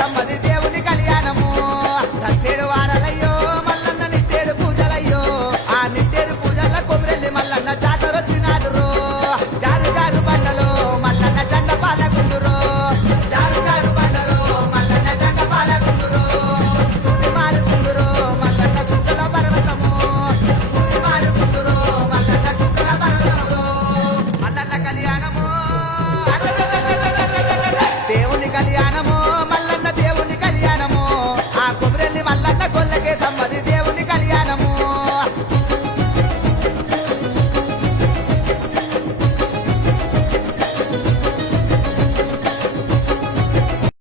summary దేవుని కళ్యాణము సత్తేడు వారలయ్యో మల్లన్న నిట్టేడు పూజలయ్యో ఆ నిట్టేడు పూజల కొమ్రెల్లి మల్లన్న జాతర వచ్చినాదురో జారు జారు బండలో మల్లన్న జెండ పాలకుందురో జారు జారు బండలో మల్లన్న జెండ పాలకుందురో సుడి మారుకుందురో మల్లన్న చుక్కల పర్వతము సుడి మారుకుందురో మల్లన్న చుక్కల పర్వతము మల్లన్న కళ్యాణము దేవుని కళ్యాణము